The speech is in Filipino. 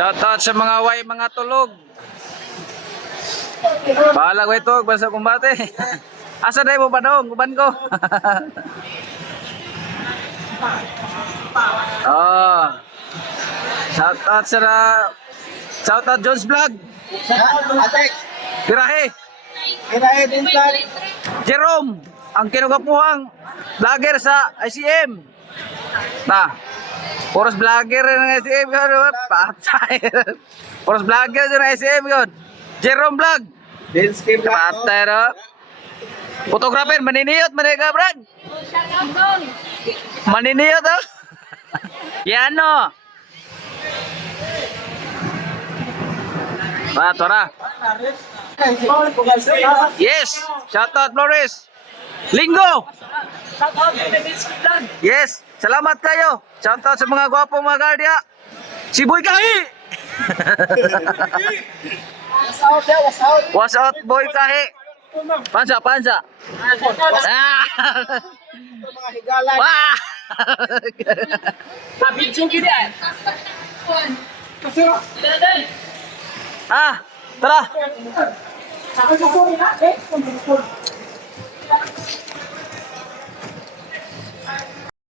Shoutout sa mga way, mga tulog. Bahala ko ito, basta kumbate. Asa na mo ba daw? Uban ko. Oh. Shoutout Jones Vlog. Pirahe. Jerome, ang kinugapuhang vlogger sa ICM. Puros vlogger ng ICM yun. Patay. Puros vlogger ng ICM yun. Jerome Vlog. Patay no. Photographer, maniniyot, maniga Brad. Maniniyot oh. Yano. Tora. Yes, shoutout Flores. Linggo. Yes, salamat kayo. Shoutout sa mga gwapong mga guardia. Si Boy Kahi. Was out Boy Kahi. Pansa. Ah. Wah. Ah, tara.